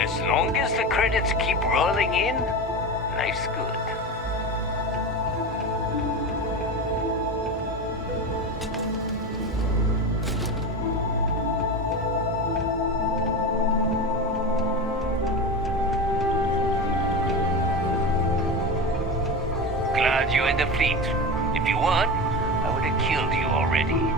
As long as the credits keep rolling in, life's good. Glad you're in the fleet. If you weren't, I would have killed you already.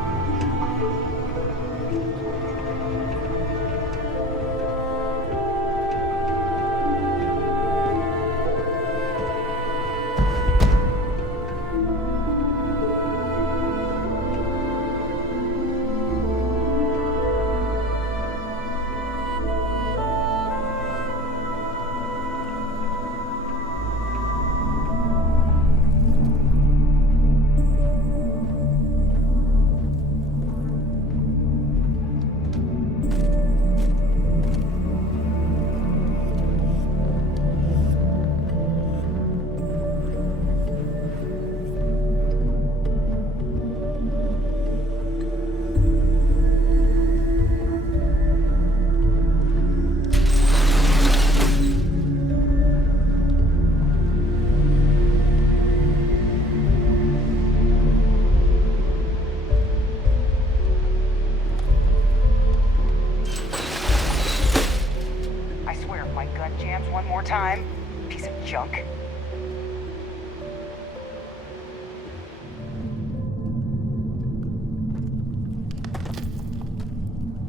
Time, piece of junk.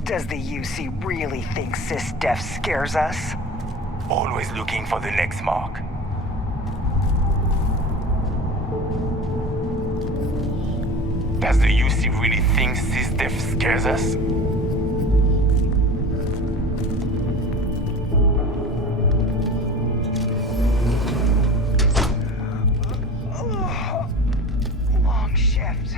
Does the UC really think sys-def scares us? Always looking for the next mark. Does the UC really think sys-def scares us? Long shift.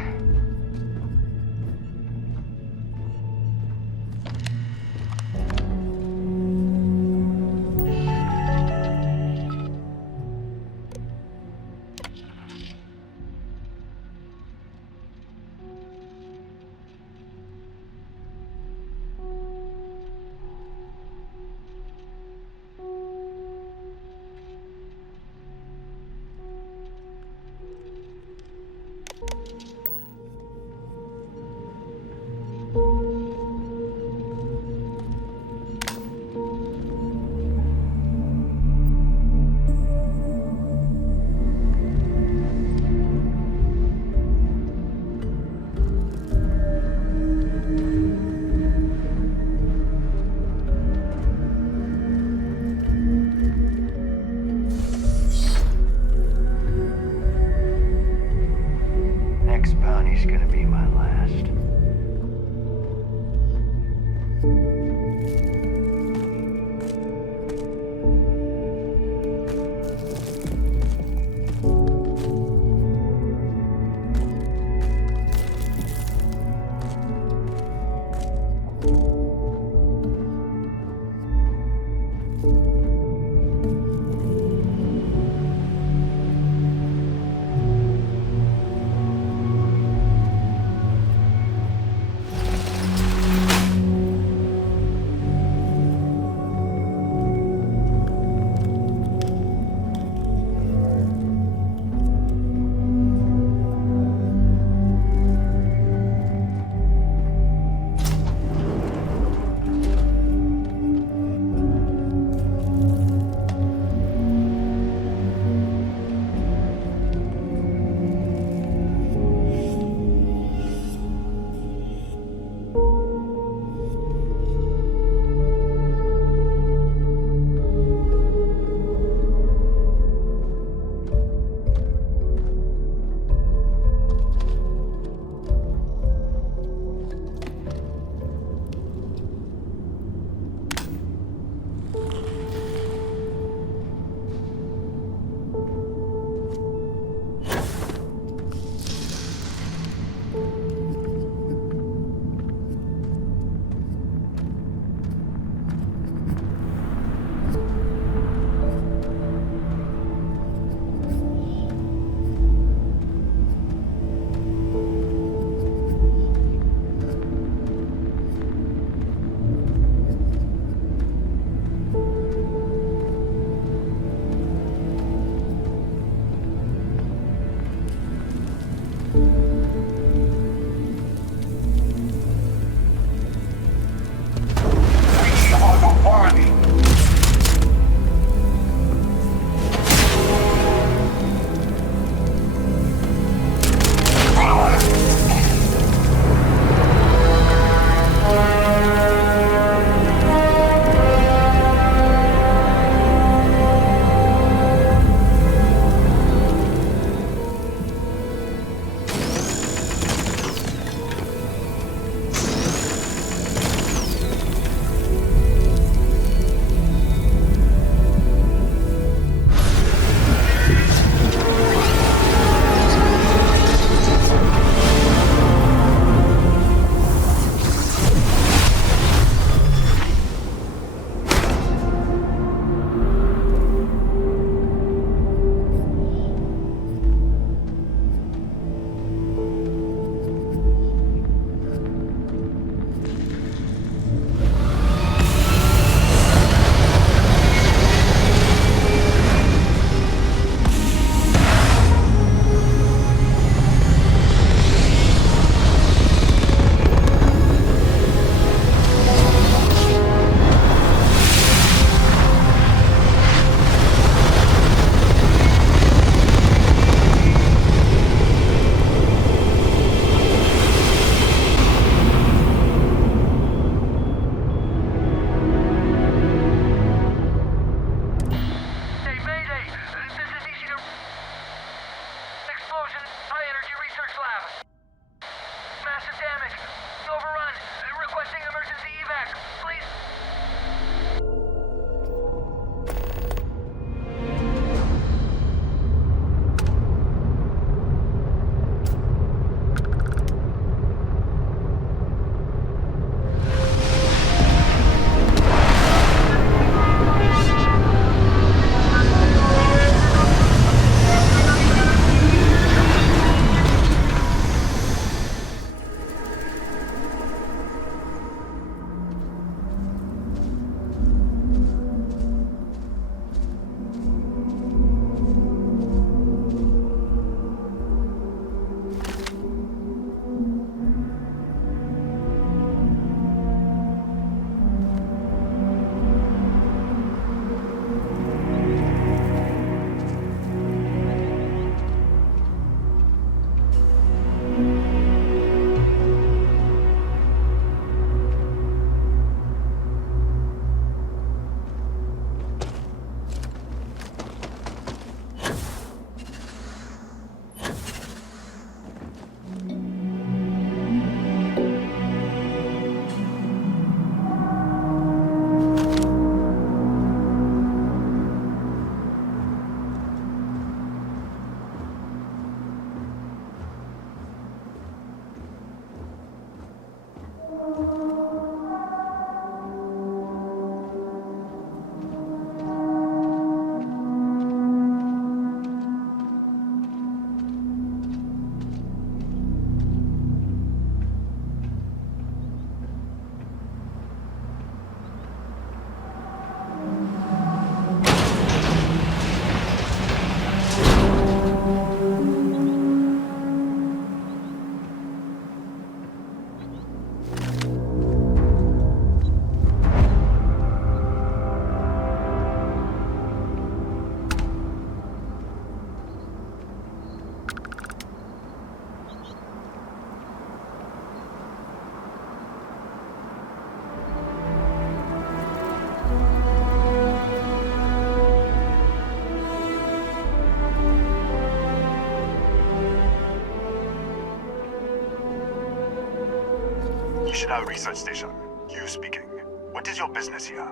Nishina Research Station. You speaking. What is your business here?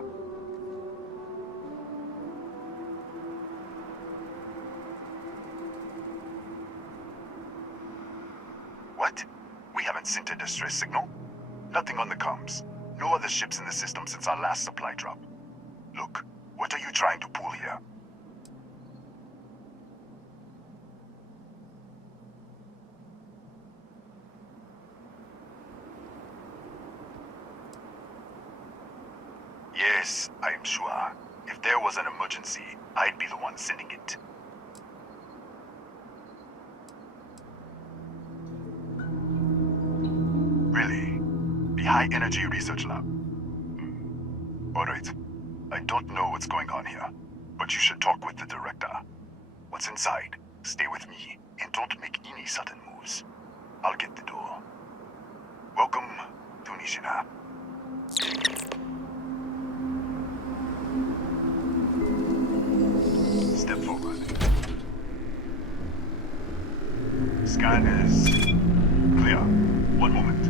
What? We haven't sent a distress signal? Nothing on the comms. No other ships in the system since our last supply drop. Look, what are you trying to pull here? Yes, I am sure. If there was an emergency, I'd be the one sending it. Really? The High Energy Research Lab? Alright. I don't know what's going on here, but you should talk with the director. What's inside? Stay with me, and don't make any sudden moves. I'll get the door. Welcome to Nishina. Step forward. Scan is clear. One moment.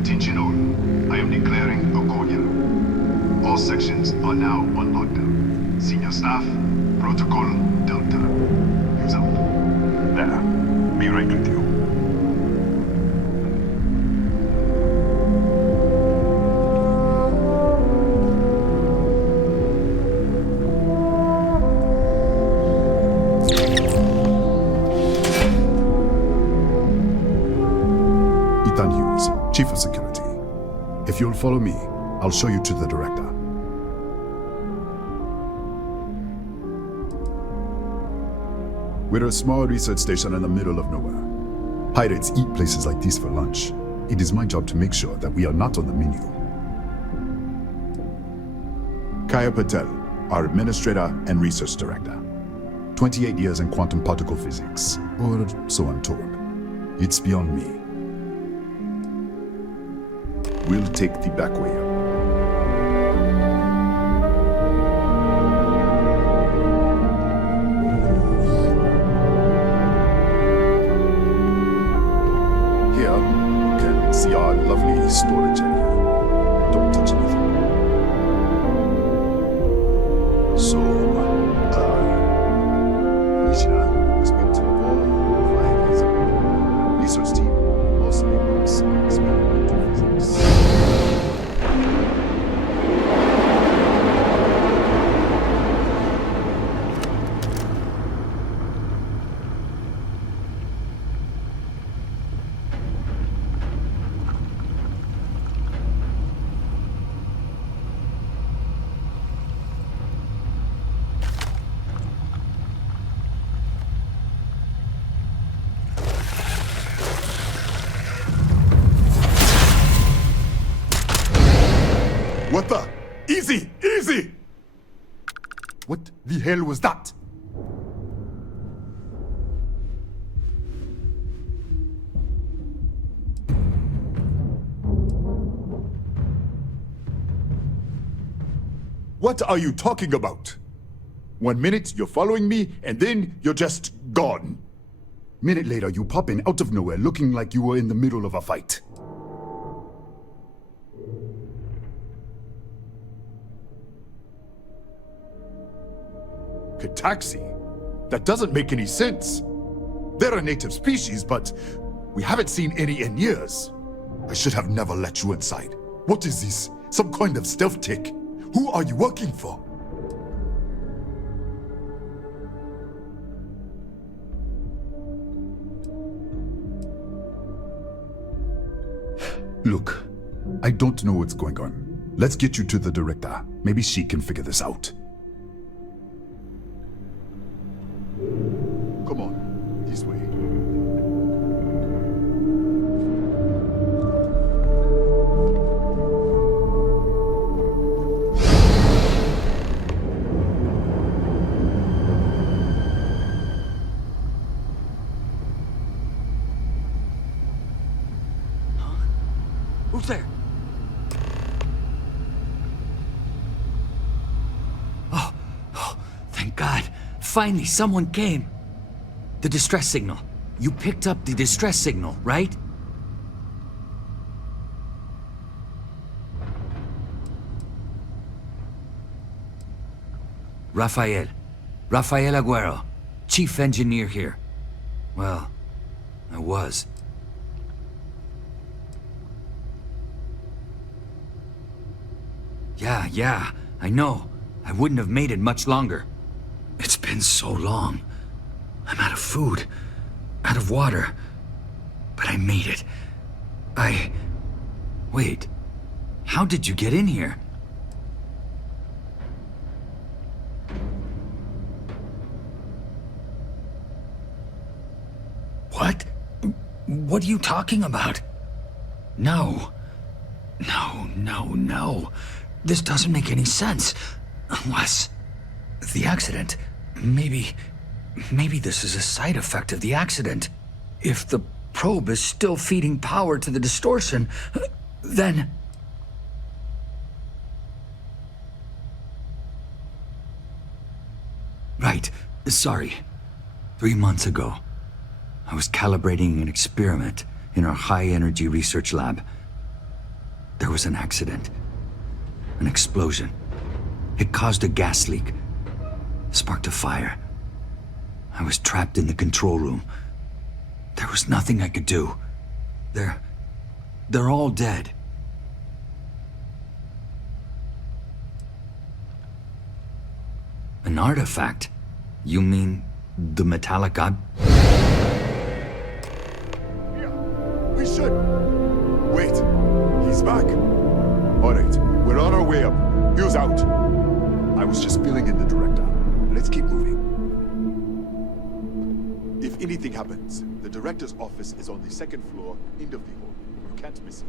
Attention all. I am declaring a call here. All sections are now on lockdown. Senior staff, protocol Delta. Use up. There. Be right with you. Chief of Security. If you'll follow me, I'll show you to the director. We're a small research station in the middle of nowhere. Pirates eat places like these for lunch. It is my job to make sure that we are not on the menu. Kaya Patel, our administrator and research director. 28 years in quantum particle physics, or so I'm told. It's beyond me. We'll take the back way up. Here, you can see our lovely storage area. Don't touch anything. So, Nishina has been to all 5 years ago. Research team also makes experimental physics. What the? Easy! Easy! What the hell was that? What are you talking about? 1 minute you're following me, and then you're just gone. Minute later you pop in out of nowhere looking like you were in the middle of a fight. Taxi? That doesn't make any sense. They're a native species, but we haven't seen any in years. I should have never let you inside. What is this? Some kind of stealth tick? Who are you working for? Look, I don't know what's going on. Let's get you to the director. Maybe she can figure this out. Come on, this way. Huh? Who's there? Oh, thank God. Finally, someone came. The distress signal. You picked up the distress signal, right? Rafael Aguero, chief engineer here. Well, I was. Yeah, I know. I wouldn't have made it much longer. It's been so long. I'm out of food, out of water. But I made it. Wait. How did you get in here? What? What are you talking about? No. No. This doesn't make any sense. Unless... the accident. Maybe this is a side effect of the accident. If the probe is still feeding power to the distortion, then... Right. Sorry. 3 months ago, I was calibrating an experiment in our high-energy research lab. There was an accident. An explosion. It caused a gas leak. Sparked a fire. I was trapped in the control room. There was nothing I could do. They're all dead. An artifact? You mean the metallic We should. Wait. He's back. All right. We're on our way up. Who's out? I was just filling in the director. Let's keep moving. If anything happens, the director's office is on the second floor, end of the hall. You can't miss it.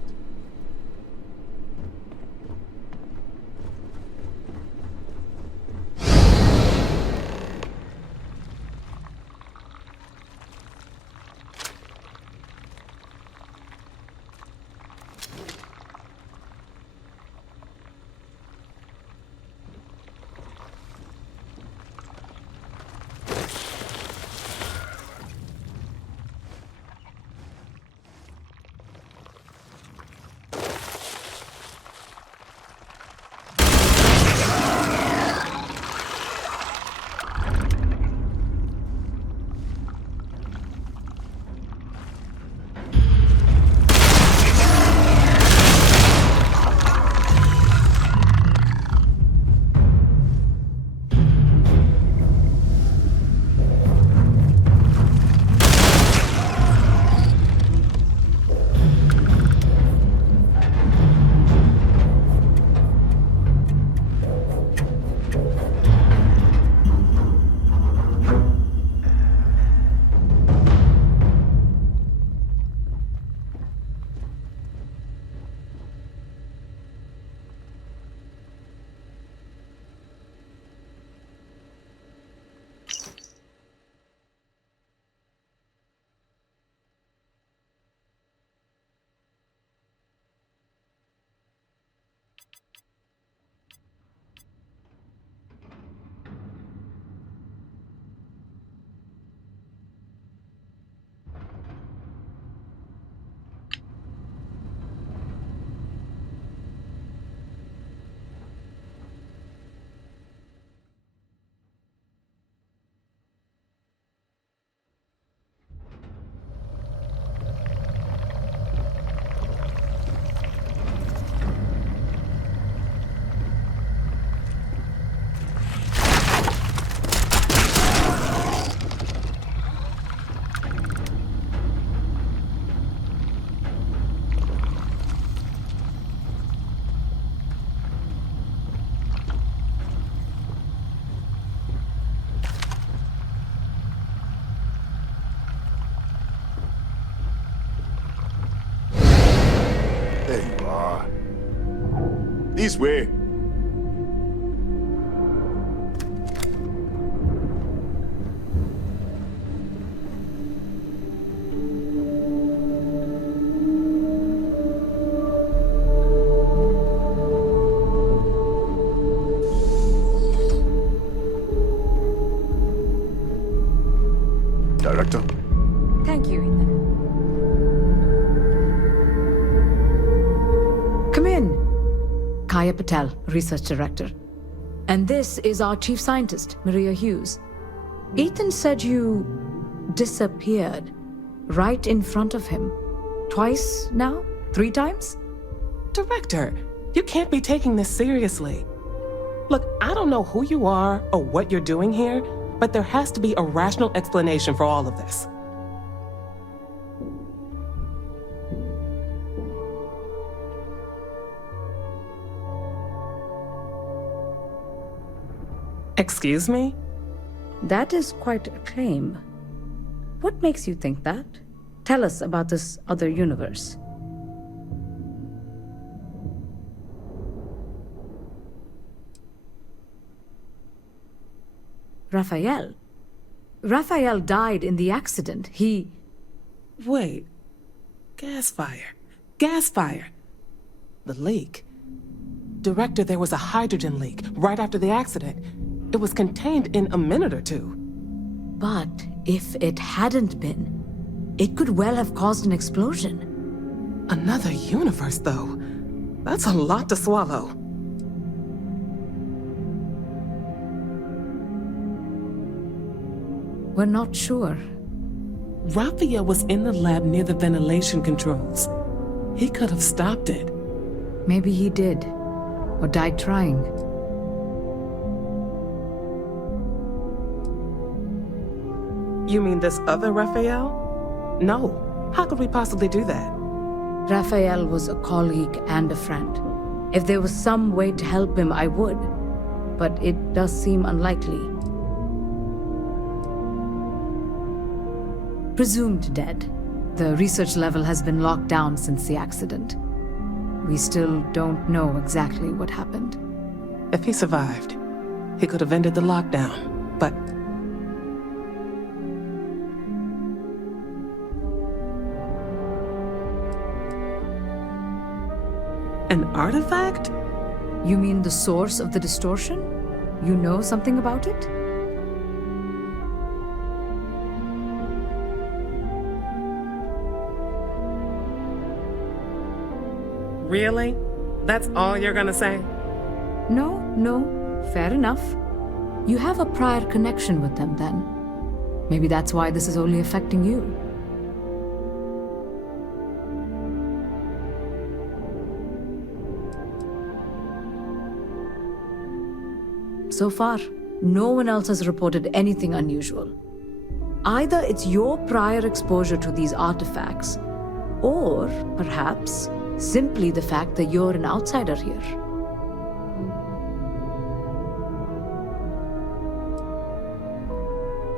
This way. Kaya Patel, Research Director. And this is our Chief Scientist, Maria Hughes. Ethan said you disappeared right in front of him. Twice now? 3 times? Director, you can't be taking this seriously. Look, I don't know who you are or what you're doing here, but there has to be a rational explanation for all of this. Excuse me? That is quite a claim. What makes you think that? Tell us about this other universe. Raphael? Raphael died in the accident. He... Wait. Gas fire. Gas fire. The leak. Director, there was a hydrogen leak right after the accident. It was contained in a minute or 2. But if it hadn't been, it could well have caused an explosion. Another universe, though. That's a lot to swallow. We're not sure. Raphael was in the lab near the ventilation controls. He could have stopped it. Maybe he did, or died trying. You mean this other Raphael? No. How could we possibly do that? Raphael was a colleague and a friend. If there was some way to help him, I would. But it does seem unlikely. Presumed dead. The research level has been locked down since the accident. We still don't know exactly what happened. If he survived, he could have ended the lockdown, but... An artifact? You mean the source of the distortion? You know something about it? Really? That's all you're gonna say? No, fair enough. You have a prior connection with them then. Maybe that's why this is only affecting you. So far, no one else has reported anything unusual. Either it's your prior exposure to these artifacts, or perhaps simply the fact that you're an outsider here.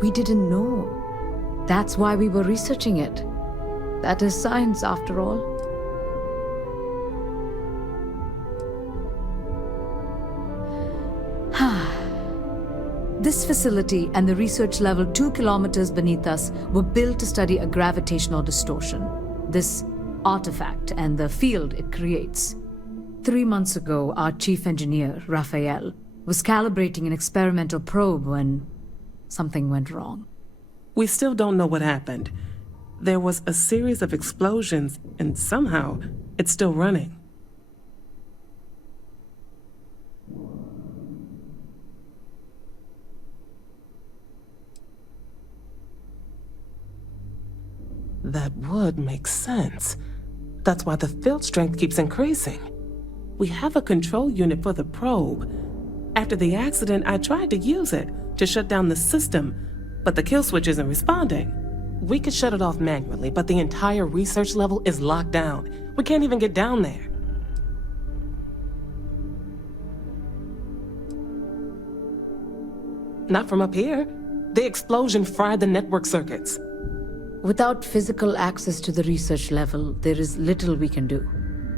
We didn't know. That's why we were researching it. That is science, after all. This facility and the research level 2 kilometers beneath us were built to study a gravitational distortion. This artifact and the field it creates. 3 months ago, our chief engineer, Raphael, was calibrating an experimental probe when something went wrong. We still don't know what happened. There was a series of explosions, and somehow it's still running. That would make sense. That's why the field strength keeps increasing. We have a control unit for the probe. After the accident, I tried to use it to shut down the system, but the kill switch isn't responding. We could shut it off manually, but the entire research level is locked down. We can't even get down there. Not from up here. The explosion fried the network circuits. Without physical access to the research level, there is little we can do.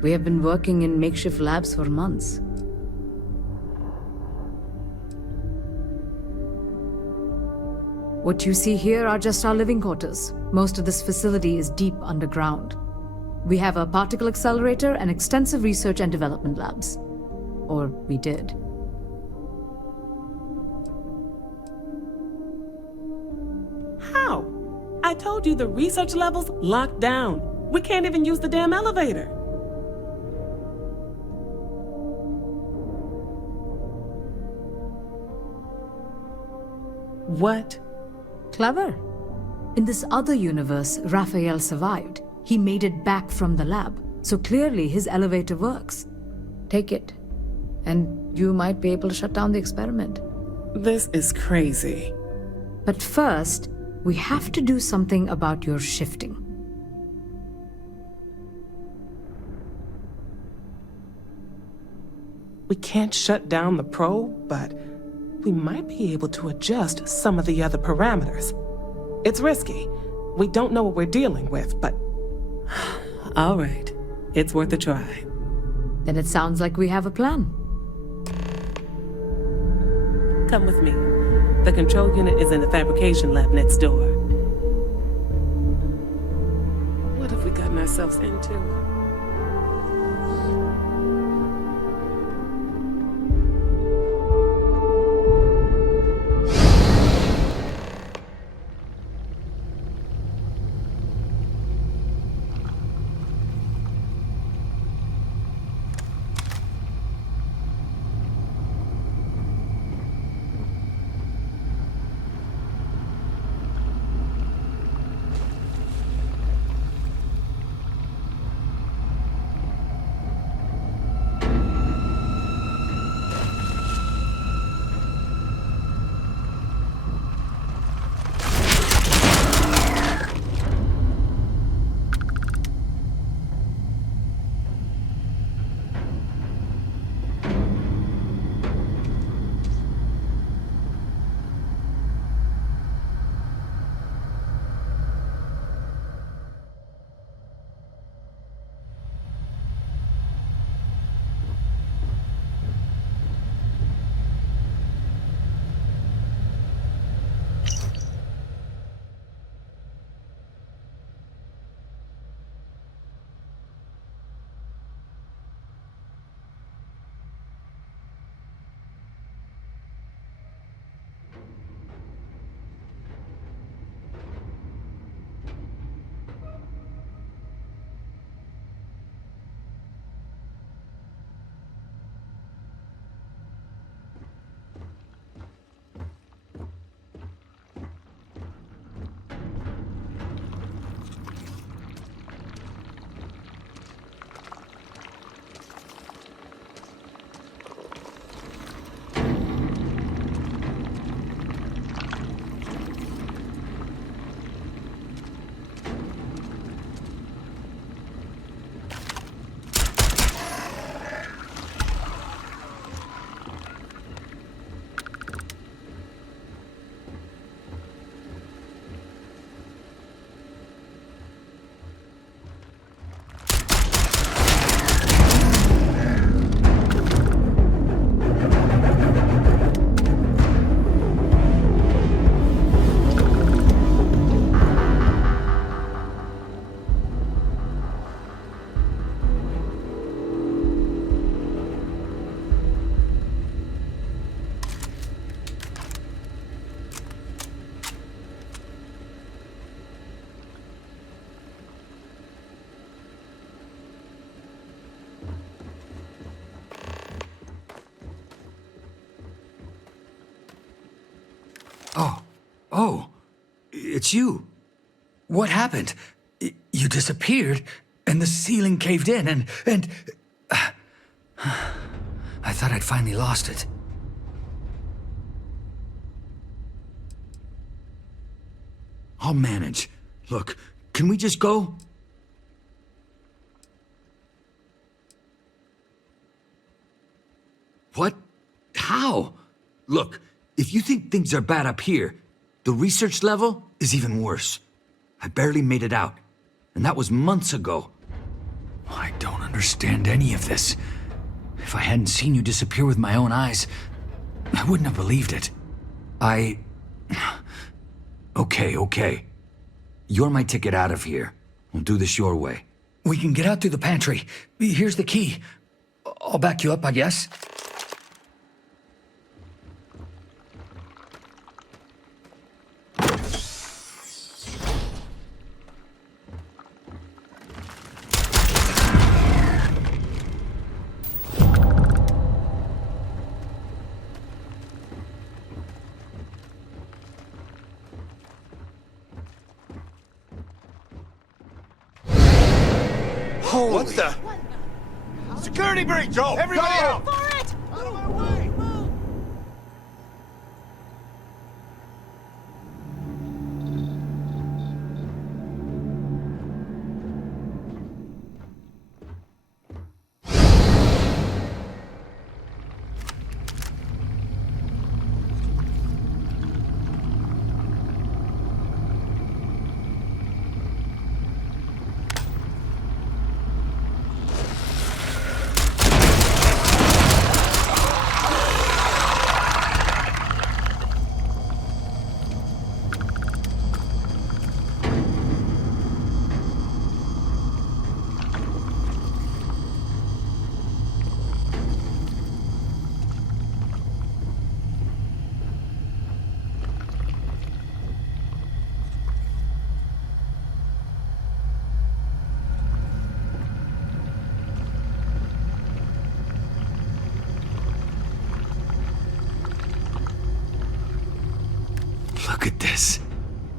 We have been working in makeshift labs for months. What you see here are just our living quarters. Most of this facility is deep underground. We have a particle accelerator and extensive research and development labs. Or we did. How? I told you the research level's locked down. We can't even use the damn elevator. What? Clever. In this other universe, Raphael survived. He made it back from the lab, so clearly his elevator works. Take it, and you might be able to shut down the experiment. This is crazy. But first, we have to do something about your shifting. We can't shut down the probe, but we might be able to adjust some of the other parameters. It's risky. We don't know what we're dealing with, but... All right. It's worth a try. Then it sounds like we have a plan. Come with me. The control unit is in the fabrication lab next door. What have we gotten ourselves into? Oh, it's you. What happened? You disappeared, and the ceiling caved in, and... I thought I'd finally lost it. I'll manage. Look, can we just go? What? How? Look, if you think things are bad up here, the research level is even worse. I barely made it out, and that was months ago. I don't understand any of this. If I hadn't seen you disappear with my own eyes, I wouldn't have believed it. Okay. You're my ticket out of here. We'll do this your way. We can get out through the pantry. Here's the key. I'll back you up, I guess. Holy. What the? Security breach! Oh, everybody out! For it! Out of my way! Look at this.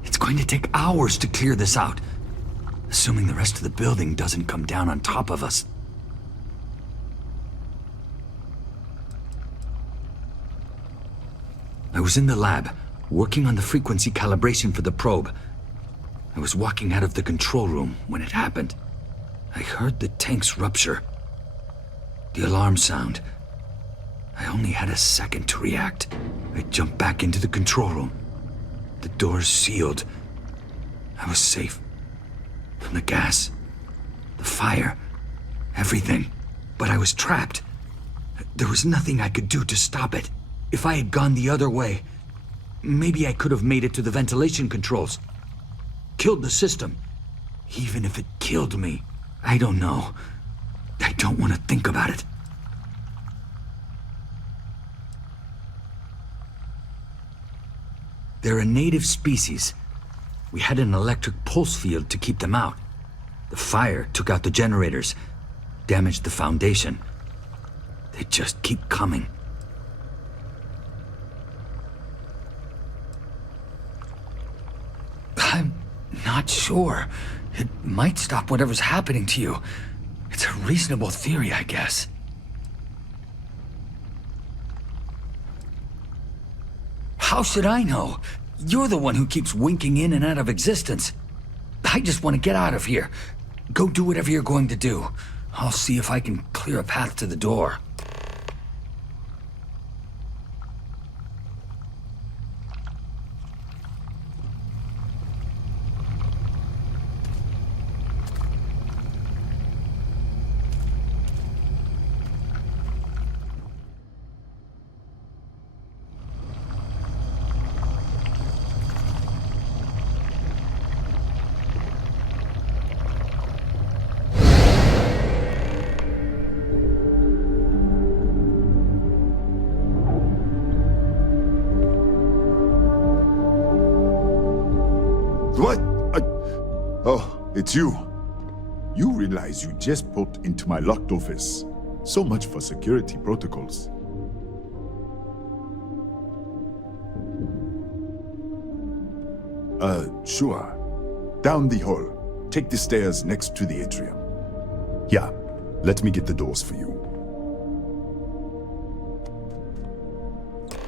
It's going to take hours to clear this out. Assuming the rest of the building doesn't come down on top of us. I was in the lab, working on the frequency calibration for the probe. I was walking out of the control room when it happened. I heard the tanks rupture. The alarm sound. I only had a second to react. I jumped back into the control room. The doors sealed. I was safe. From the gas, the fire, everything. But I was trapped. There was nothing I could do to stop it. If I had gone the other way, maybe I could have made it to the ventilation controls. Killed the system. Even if it killed me, I don't know. I don't want to think about it. They're a native species. We had an electric pulse field to keep them out. The fire took out the generators, damaged the foundation. They just keep coming. I'm not sure. It might stop whatever's happening to you. It's a reasonable theory, I guess. How should I know? You're the one who keeps winking in and out of existence. I just want to get out of here. Go do whatever you're going to do. I'll see if I can clear a path to the door. What? Oh, it's you. You realize you just popped into my locked office. So much for security protocols. Sure. Down the hall. Take the stairs next to the atrium. Yeah, let me get the doors for you.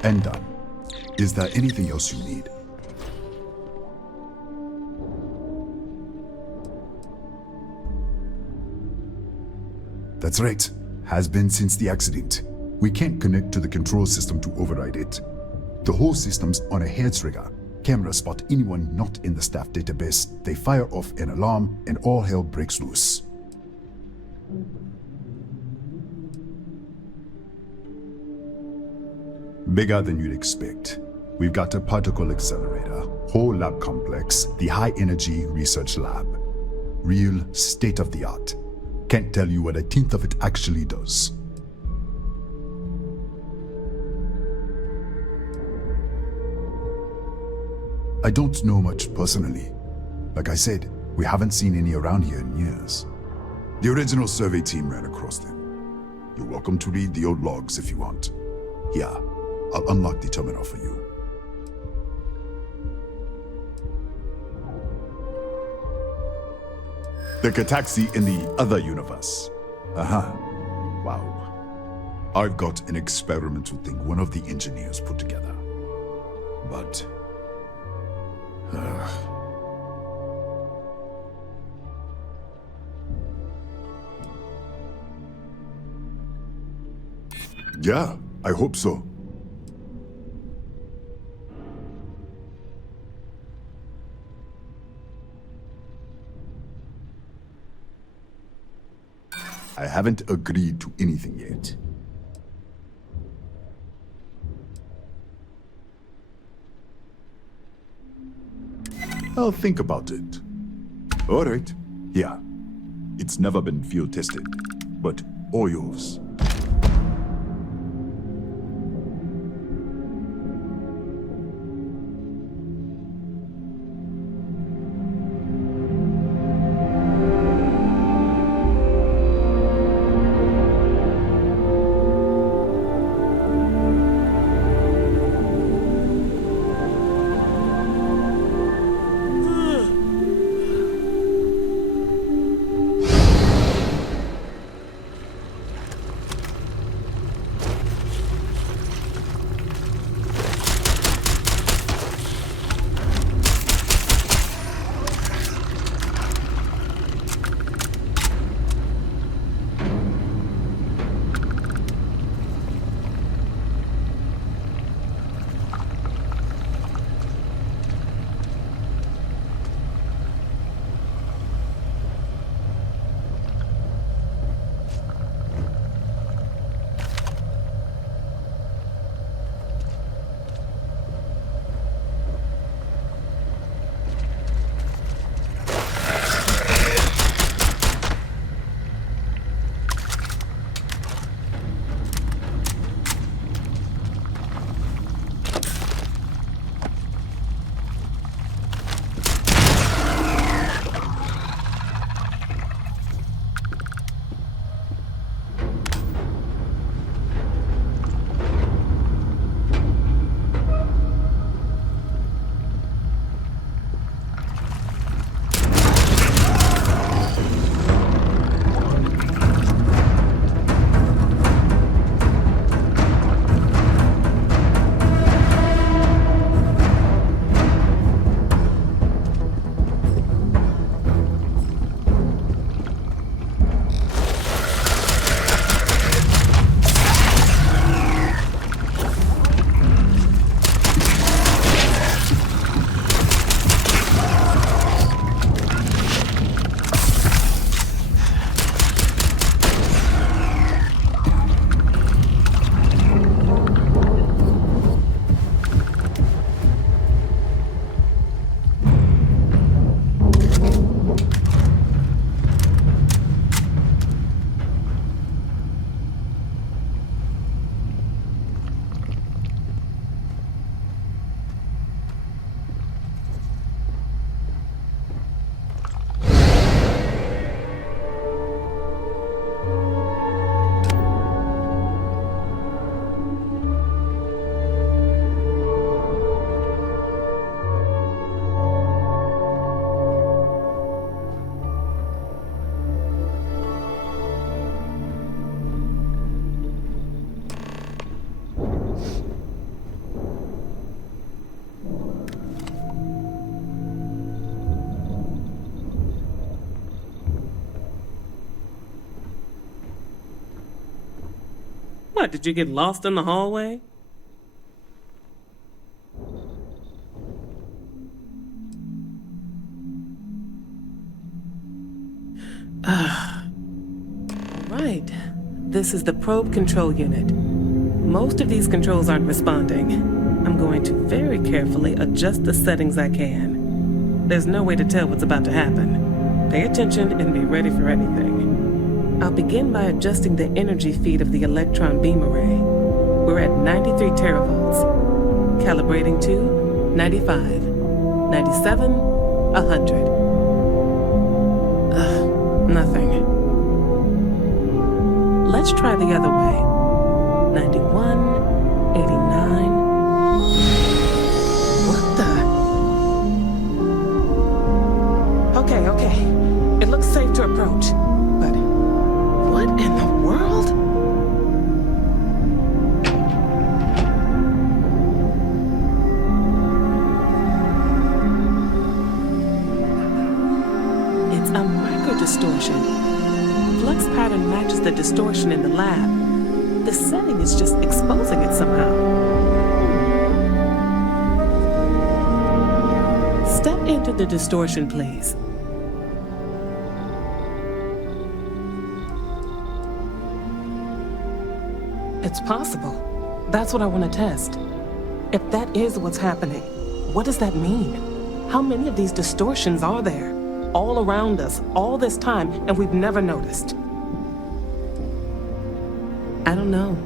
And done. Is there anything else you need? That's right. Has been since the accident. We can't connect to the control system to override it. The whole system's on a hair trigger. Cameras spot anyone not in the staff database. They fire off an alarm and all hell breaks loose. Bigger than you'd expect. We've got a particle accelerator, whole lab complex, the high energy research lab. Real state of the art. Can't tell you what a tenth of it actually does. I don't know much personally. Like I said, we haven't seen any around here in years. The original survey team ran across them. You're welcome to read the old logs if you want. Here, I'll unlock the terminal for you. The Cataxi in the other universe. Wow. I've got an experimental thing one of the engineers put together. But... yeah, I hope so. I haven't agreed to anything yet. I'll think about it. All right. Yeah. It's never been field tested, but all yours. What, did you get lost in the hallway? Right. This is the probe control unit. Most of these controls aren't responding. I'm going to very carefully adjust the settings I can. There's no way to tell what's about to happen. Pay attention and be ready for anything. I'll begin by adjusting the energy feed of the electron beam array. We're at 93 teravolts. Calibrating to 95, 97, 100. Nothing. Let's try the other way. 91, 89. What the? Okay. It looks safe to matches the distortion in the lab. The setting is just exposing it somehow. Step into the distortion, please. It's possible. That's what I want to test. If that is what's happening, what does that mean? How many of these distortions are there? All around us, all this time, and we've never noticed. I don't know.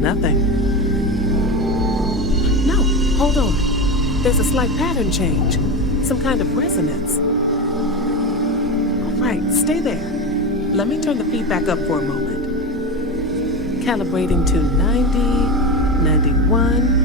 Nothing. No, hold on. There's a slight pattern change. Some kind of resonance. All right, stay there. Let me turn the feedback up for a moment. Calibrating to 90, 91.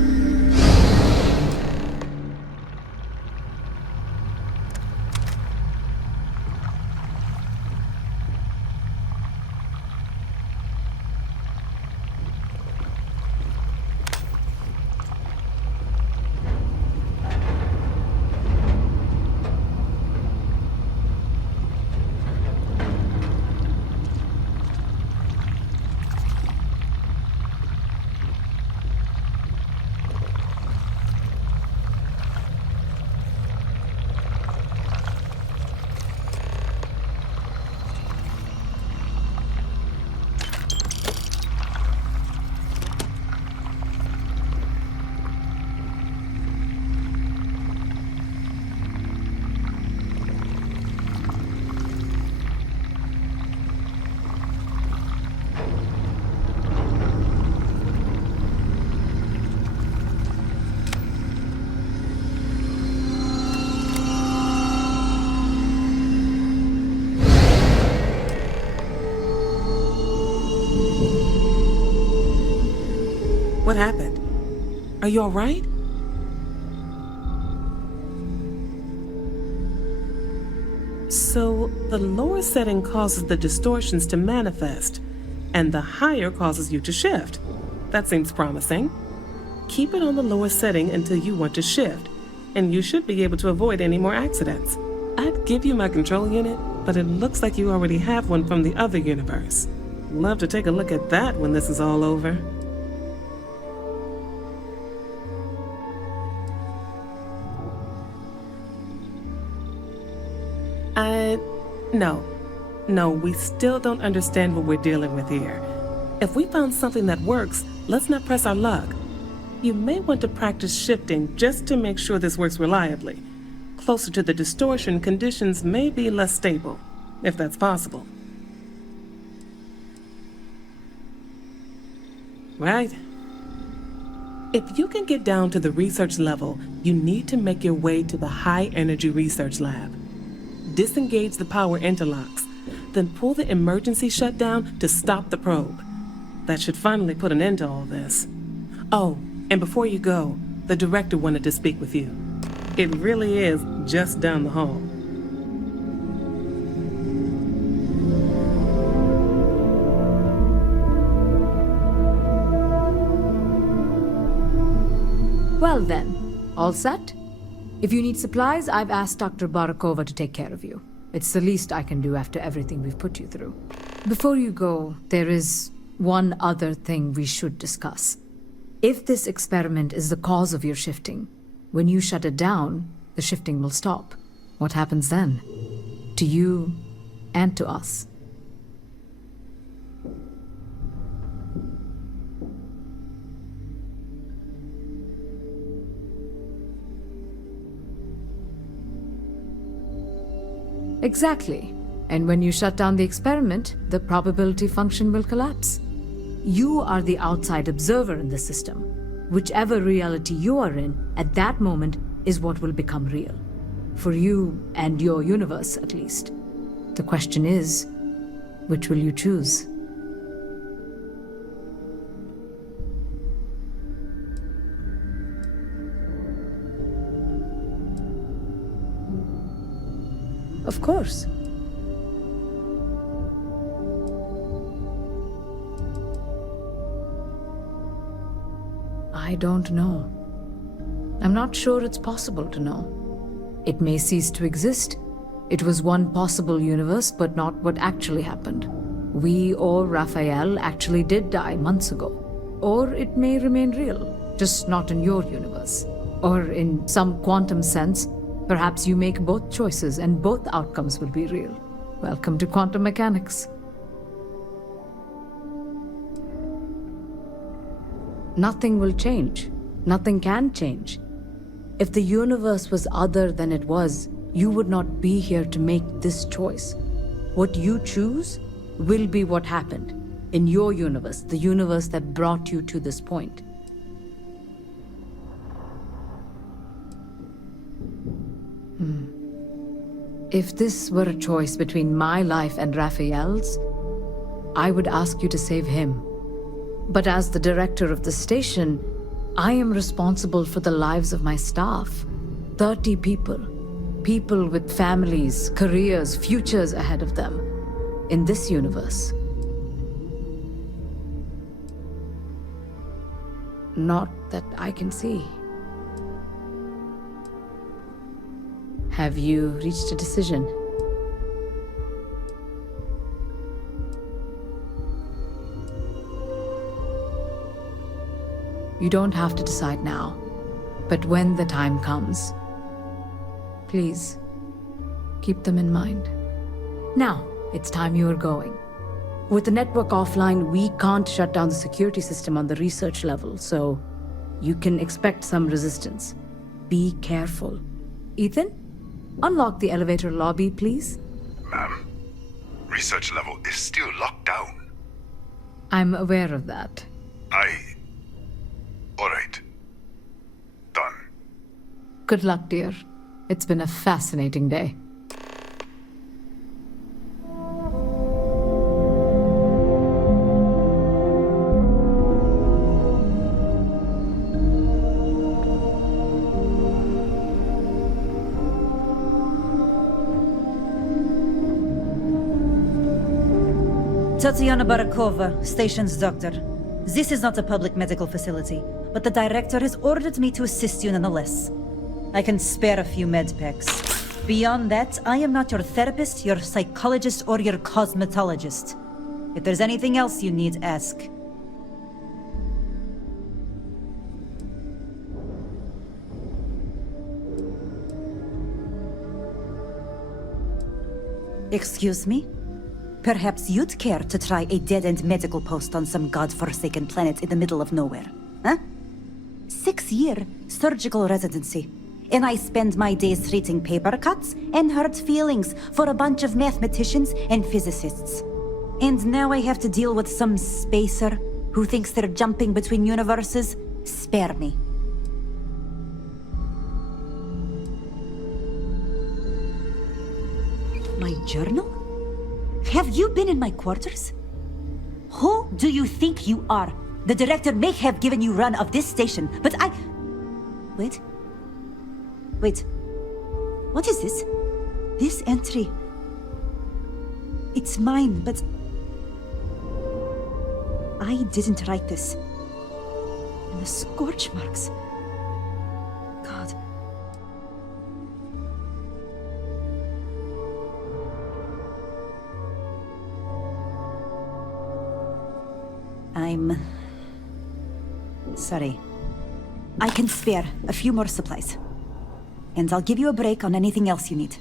What happened? Are you all right? So, the lower setting causes the distortions to manifest, and the higher causes you to shift. That seems promising. Keep it on the lower setting until you want to shift, and you should be able to avoid any more accidents. I'd give you my control unit, but it looks like you already have one from the other universe. Love to take a look at that when this is all over. No, we still don't understand what we're dealing with here. If we found something that works, let's not press our luck. You may want to practice shifting just to make sure this works reliably. Closer to the distortion, conditions may be less stable, if that's possible. Right? If you can get down to the research level, you need to make your way to the high-energy research lab. Disengage the power interlocks, then pull the emergency shutdown to stop the probe. That should finally put an end to all this. Oh, and before you go, the director wanted to speak with you. It really is just down the hall. Well then, all set? If you need supplies, I've asked Dr. Barakova to take care of you. It's the least I can do after everything we've put you through. Before you go, there is one other thing we should discuss. If this experiment is the cause of your shifting, when you shut it down, the shifting will stop. What happens then? To you and to us. Exactly. And when you shut down the experiment, the probability function will collapse. You are the outside observer in the system. Whichever reality you are in, at that moment, is what will become real. For you and your universe, at least. The question is, which will you choose? Of course. I don't know. I'm not sure it's possible to know. It may cease to exist. It was one possible universe, but not what actually happened. We or Raphael actually did die months ago. Or it may remain real, just not in your universe. Or in some quantum sense, perhaps you make both choices and both outcomes will be real. Welcome to quantum mechanics. Nothing will change. Nothing can change. If the universe was other than it was, you would not be here to make this choice. What you choose will be what happened in your universe, the universe that brought you to this point. If this were a choice between my life and Raphael's, I would ask you to save him. But as the director of the station, I am responsible for the lives of my staff. 30 people. People with families, careers, futures ahead of them. In this universe. Not that I can see. Have you reached a decision? You don't have to decide now, but when the time comes, please, keep them in mind. Now, it's time you are going. With the network offline, we can't shut down the security system on the research level, so you can expect some resistance. Be careful. Ethan, unlock the elevator lobby, please. Ma'am, research level is still locked down. I'm aware of that. All right. Done. Good luck, dear. It's been a fascinating day. Tatiana Barakova, station's doctor. This is not a public medical facility, but the director has ordered me to assist you nonetheless. I can spare a few med packs. Beyond that, I am not your therapist, your psychologist, or your cosmetologist. If there's anything else you need, ask. Excuse me? Perhaps you'd care to try a dead-end medical post on some godforsaken planet in the middle of nowhere, huh? 6-year surgical residency. And I spend my days treating paper cuts and hurt feelings for a bunch of mathematicians and physicists. And now I have to deal with some spacer who thinks they're jumping between universes. Spare me. My journal? Have you been in my quarters? Who do you think you are? The director may have given you run of this station, but I... Wait. What is this? This entry... It's mine, but... I didn't write this. And the scorch marks... God... I'm... sorry. I can spare a few more supplies. And I'll give you a break on anything else you need.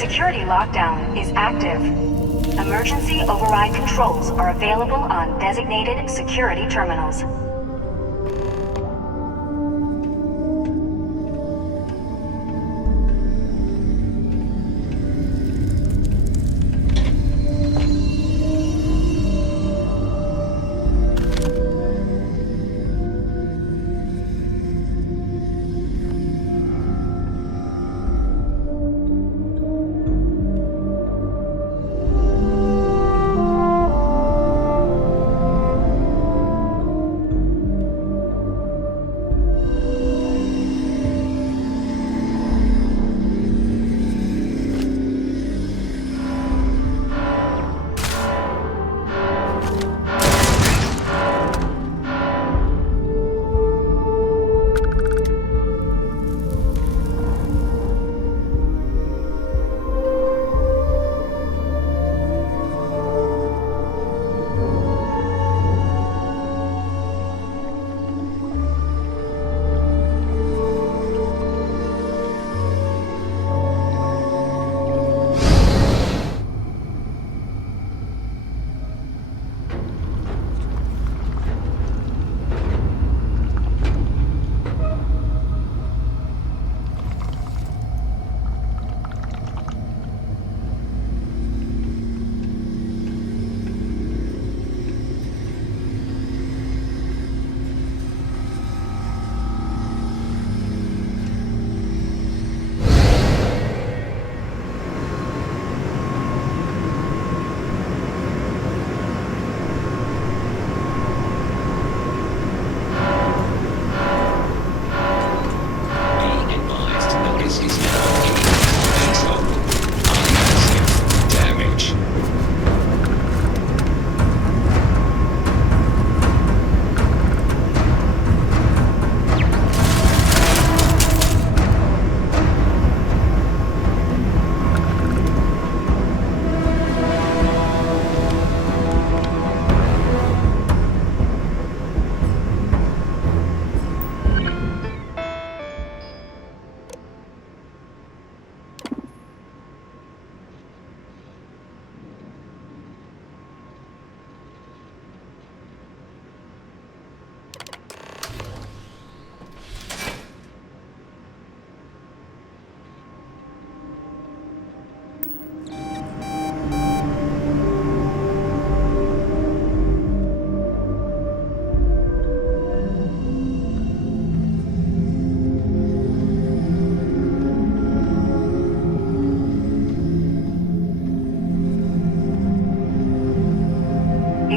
security lockdown is active. Emergency override controls are available on designated security terminals.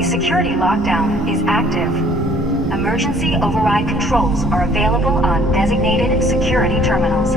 Security lockdown is active. Emergency override controls are available on designated security terminals.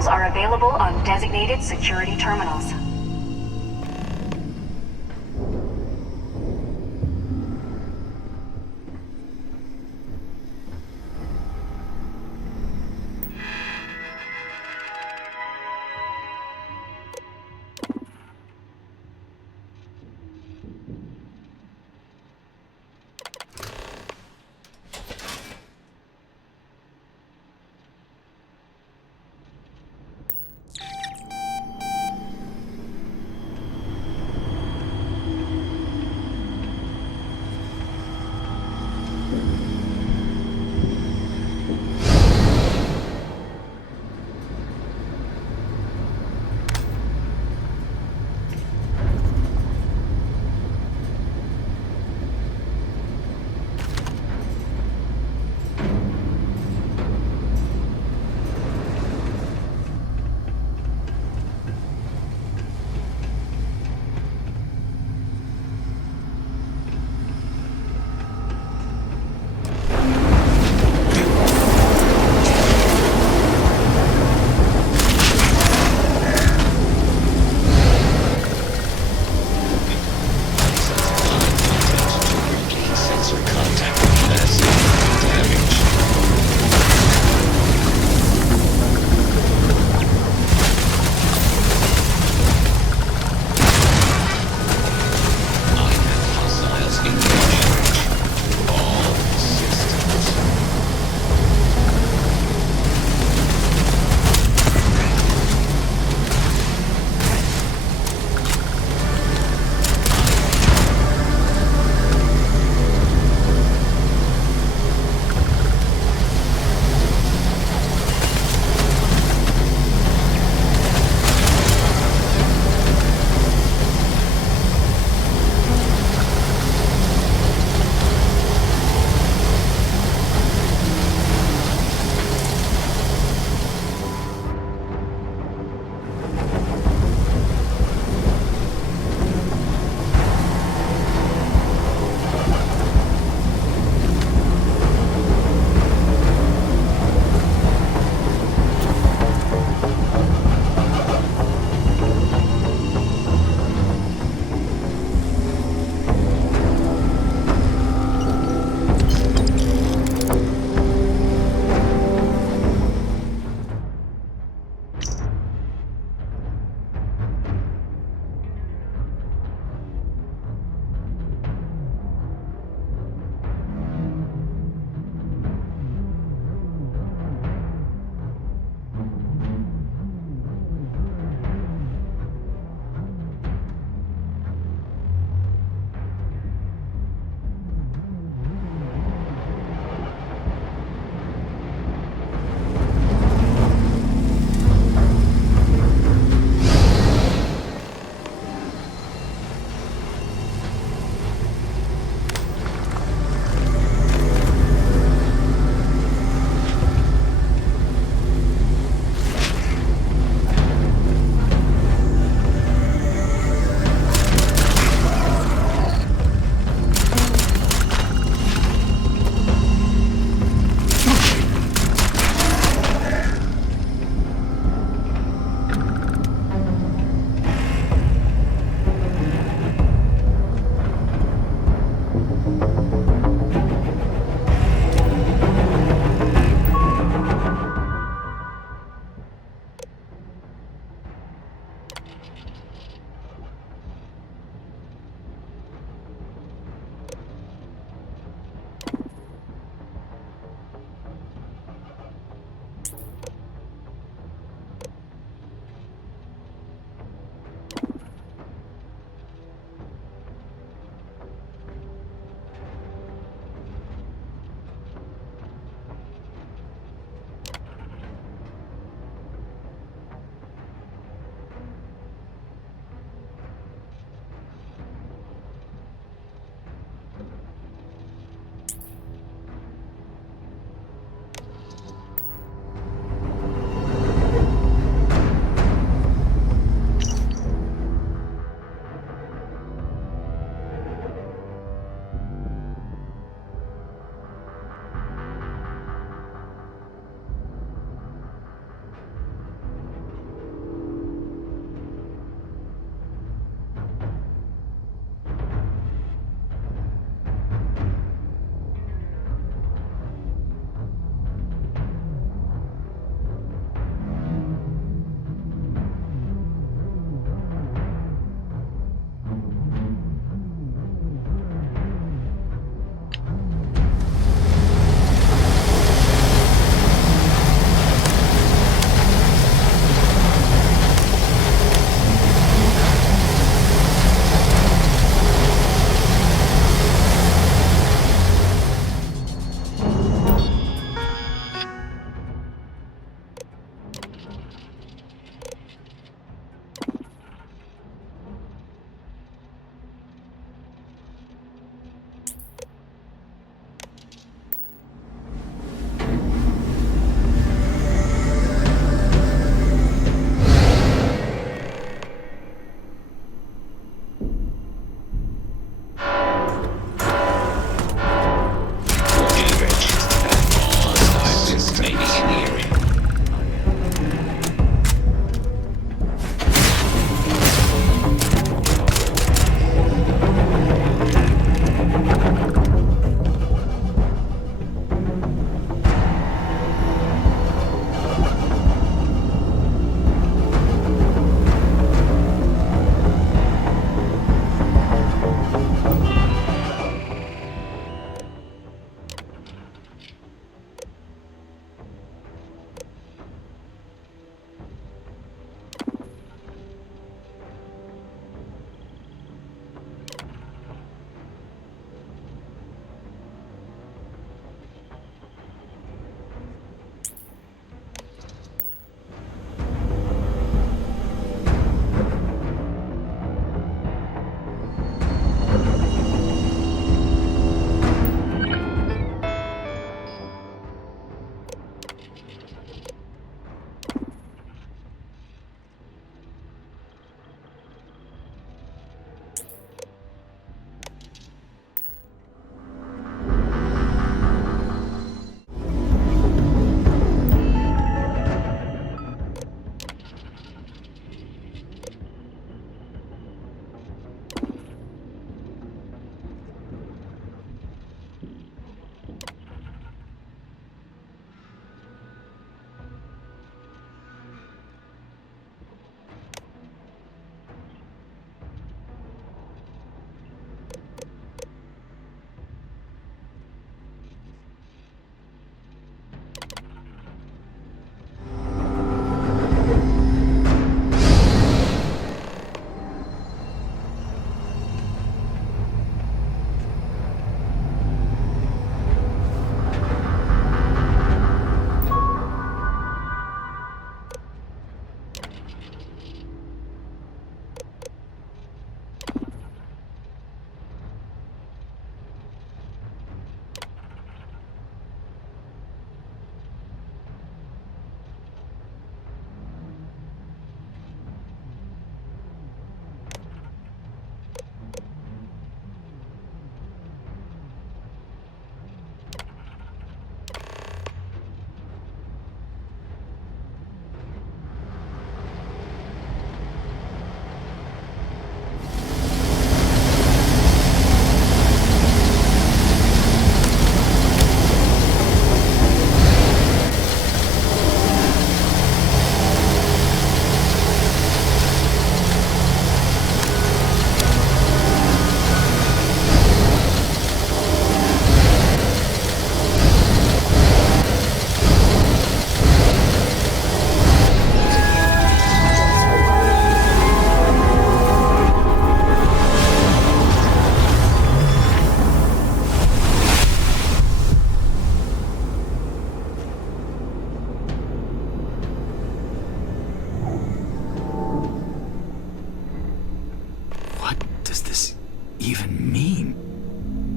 controls are available on designated security terminals.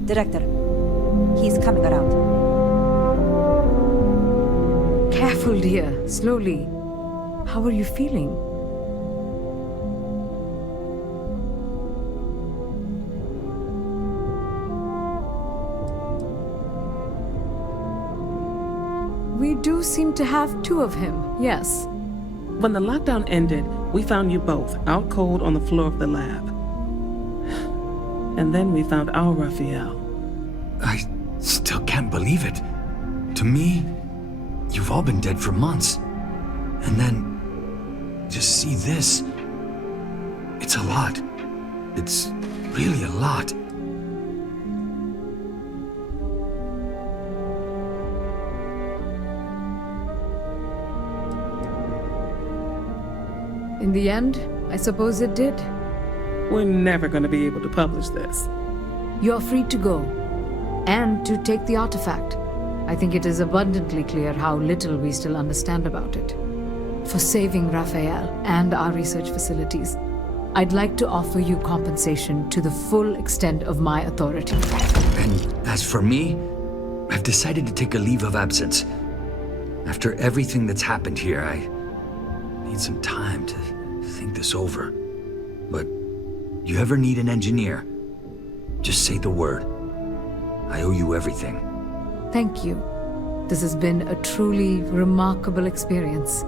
Director, he's coming around. Careful, dear. Slowly. How are you feeling? We do seem to have two of him, yes. When the lockdown ended, we found you both out cold on the floor of the lab. And then we found our Raphael. I still can't believe it. To me, you've all been dead for months. And then, just see this. It's a lot. It's really a lot. In the end, I suppose it did. We're never going to be able to publish this. You're free to go, and to take the artifact. I think it is abundantly clear how little we still understand about it. For saving Raphael and our research facilities, I'd like to offer you compensation to the full extent of my authority. And as for me, I've decided to take a leave of absence. After everything that's happened here, I need some time to think this over. But you ever need an engineer, just say the word. I owe you everything. Thank you. This has been a truly remarkable experience.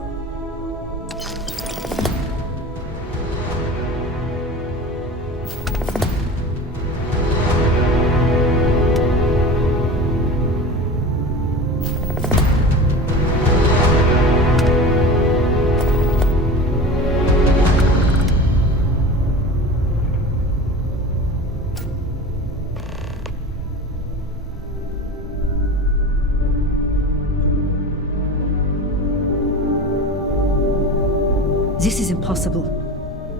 This is impossible.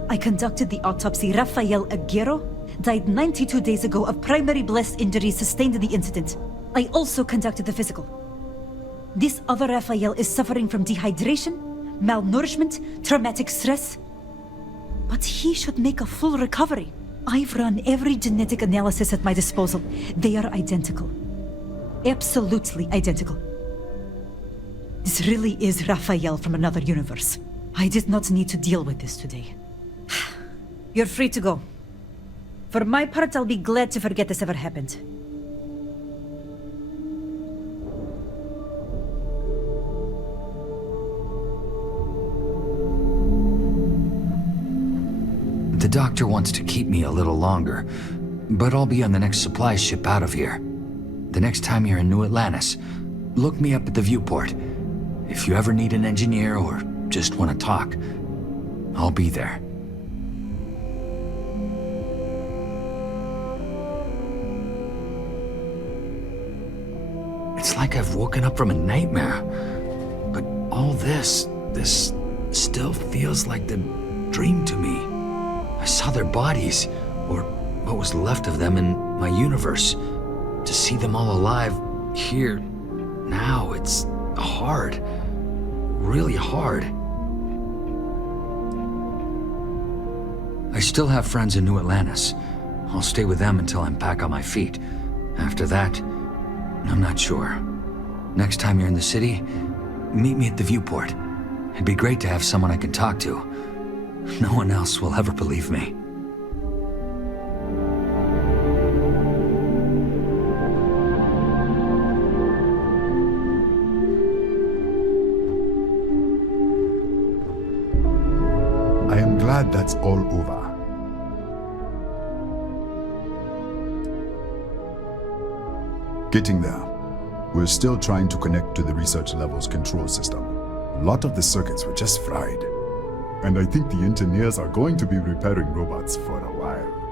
I conducted the autopsy. Rafael Aguero died 92 days ago of primary blast injuries sustained in the incident. I also conducted the physical. This other Rafael is suffering from dehydration, malnourishment, traumatic stress. But he should make a full recovery. I've run every genetic analysis at my disposal. They are identical. Absolutely identical. This really is Rafael from another universe. I did not need to deal with this today. You're free to go. For my part, I'll be glad to forget this ever happened. The doctor wants to keep me a little longer, but I'll be on the next supply ship out of here. The next time you're in New Atlantis, look me up at the viewport. If you ever need an engineer or just want to talk, I'll be there. It's like I've woken up from a nightmare. But all this still feels like the dream to me. I saw their bodies, or what was left of them in my universe. To see them all alive here, now, it's hard. Really hard. I still have friends in New Atlantis. I'll stay with them until I'm back on my feet. After that, I'm not sure. Next time you're in the city, meet me at the viewport. It'd be great to have someone I can talk to. No one else will ever believe me. I am glad that's all over. Getting there. We're still trying to connect to the research level's control system. A lot of the circuits were just fried. And I think the engineers are going to be repairing robots for a while.